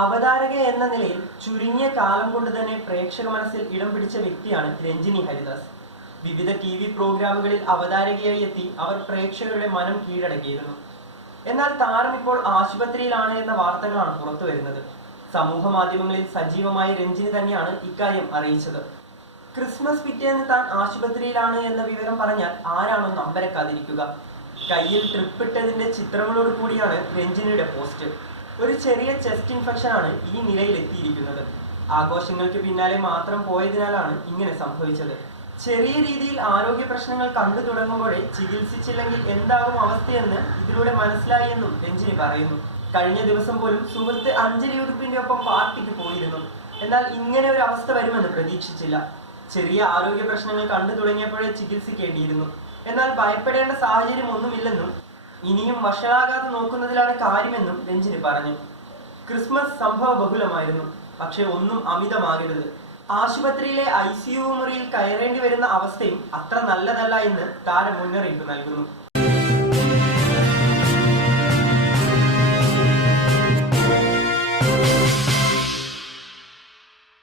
അവതാരക എന്ന നിലയിൽ ചുരുങ്ങിയ കാലം കൊണ്ട് തന്നെ പ്രേക്ഷക മനസ്സിൽ ഇടം പിടിച്ച വ്യക്തിയാണ് രഞ്ജിനി ഹരിദാസ്. വിവിധ TV പ്രോഗ്രാമുകളിൽ അവതാരകയായി എത്തി അവർ പ്രേക്ഷകരുടെ മനം കീഴടക്കിയിരുന്നു. എന്നാൽ താരം ഇപ്പോൾ ആശുപത്രിയിലാണ് എന്ന വാർത്തകളാണ് പുറത്തു വരുന്നത്. സമൂഹ മാധ്യമങ്ങളിൽ സജീവമായി രഞ്ജിനി തന്നെയാണ് ഇക്കാര്യം അറിയിച്ചത്. ക്രിസ്മസ് പിറ്റേന്ന് താൻ ആശുപത്രിയിലാണ് എന്ന വിവരം പറഞ്ഞാൽ ആരാണോ നമ്പരക്കാതിരിക്കുക. കയ്യിൽ ട്രിപ്പിട്ടതിന്റെ ചിത്രങ്ങളോട് കൂടിയാണ് രഞ്ജിനിയുടെ പോസ്റ്റ്. ഒരു ചെറിയ ചെസ്റ്റ് ഇൻഫെക്ഷനാണ് ഈ നിലയിലെത്തിയിരിക്കുന്നത്. ആഘോഷങ്ങൾക്ക് പിന്നാലെ മാത്രം പോയതിനാലാണ് ഇങ്ങനെ സംഭവിച്ചത്. ചെറിയ രീതിയിൽ ആരോഗ്യ പ്രശ്നങ്ങൾ കണ്ടു തുടങ്ങുമ്പോഴേ ചികിത്സിച്ചില്ലെങ്കിൽ എന്താകും അവസ്ഥയെന്ന് ഇതിലൂടെ മനസ്സിലായി എന്നും രഞ്ജിനി പറയുന്നു. കഴിഞ്ഞ ദിവസം പോലും സുഹൃത്ത് അഞ്ജലി ഉടുപ്പിന്റെ ഒപ്പം പാർട്ടിക്ക് പോയിരുന്നു. എന്നാൽ ഇങ്ങനെ ഒരു അവസ്ഥ വരുമെന്ന് പ്രതീക്ഷിച്ചില്ല. ചെറിയ ആരോഗ്യ പ്രശ്നങ്ങൾ കണ്ടു തുടങ്ങിയപ്പോഴേ ചികിത്സിക്കേണ്ടിയിരുന്നു. എന്നാൽ ഭയപ്പെടേണ്ട സാഹചര്യം ഒന്നുമില്ലെന്നും ഇനിയും വഷളാകാതെ നോക്കുന്നതിലാണ് കാര്യമെന്നും രഞ്ജിനി പറഞ്ഞു. ക്രിസ്മസ് സംഭവ ബഹുലമായിരുന്നു, പക്ഷെ ഒന്നും അമിതമാകരുത്. ആശുപത്രിയിലെ ICU മുറിയിൽ കയറേണ്ടി വരുന്ന അവസ്ഥയും അത്ര നല്ലതല്ല എന്ന് താരം മുന്നറിയിപ്പ് നൽകുന്നു.